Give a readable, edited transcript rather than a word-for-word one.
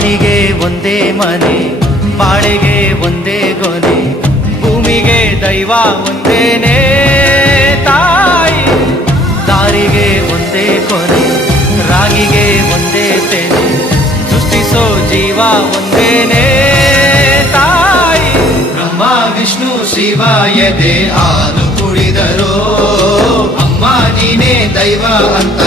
ಬಾಳಿಗೆ ಒಂದೇ ಮನೆ, ಬಾಳೆಗೆ ಒಂದೇ ಗೊನೆ, ಭೂಮಿಗೆ ದೈವ ಒಂದೇನೇ ತಾಯಿ. ದಾರಿಗೆ ಒಂದೇ ಕೊನೆ, ರಾಗಿಗೆ ಒಂದೇ ತೆನೆ, ಸೃಷ್ಟಿಸೋ ಜೀವ ಒಂದೇನೇ ತಾಯಿ. ಬ್ರಹ್ಮ ವಿಷ್ಣು ಶಿವ ಎದೆ ಹಾಲು ಕುಡಿದರೋ, ಅಮ್ಮ ನೀನೇ ದೈವ ಅಂತ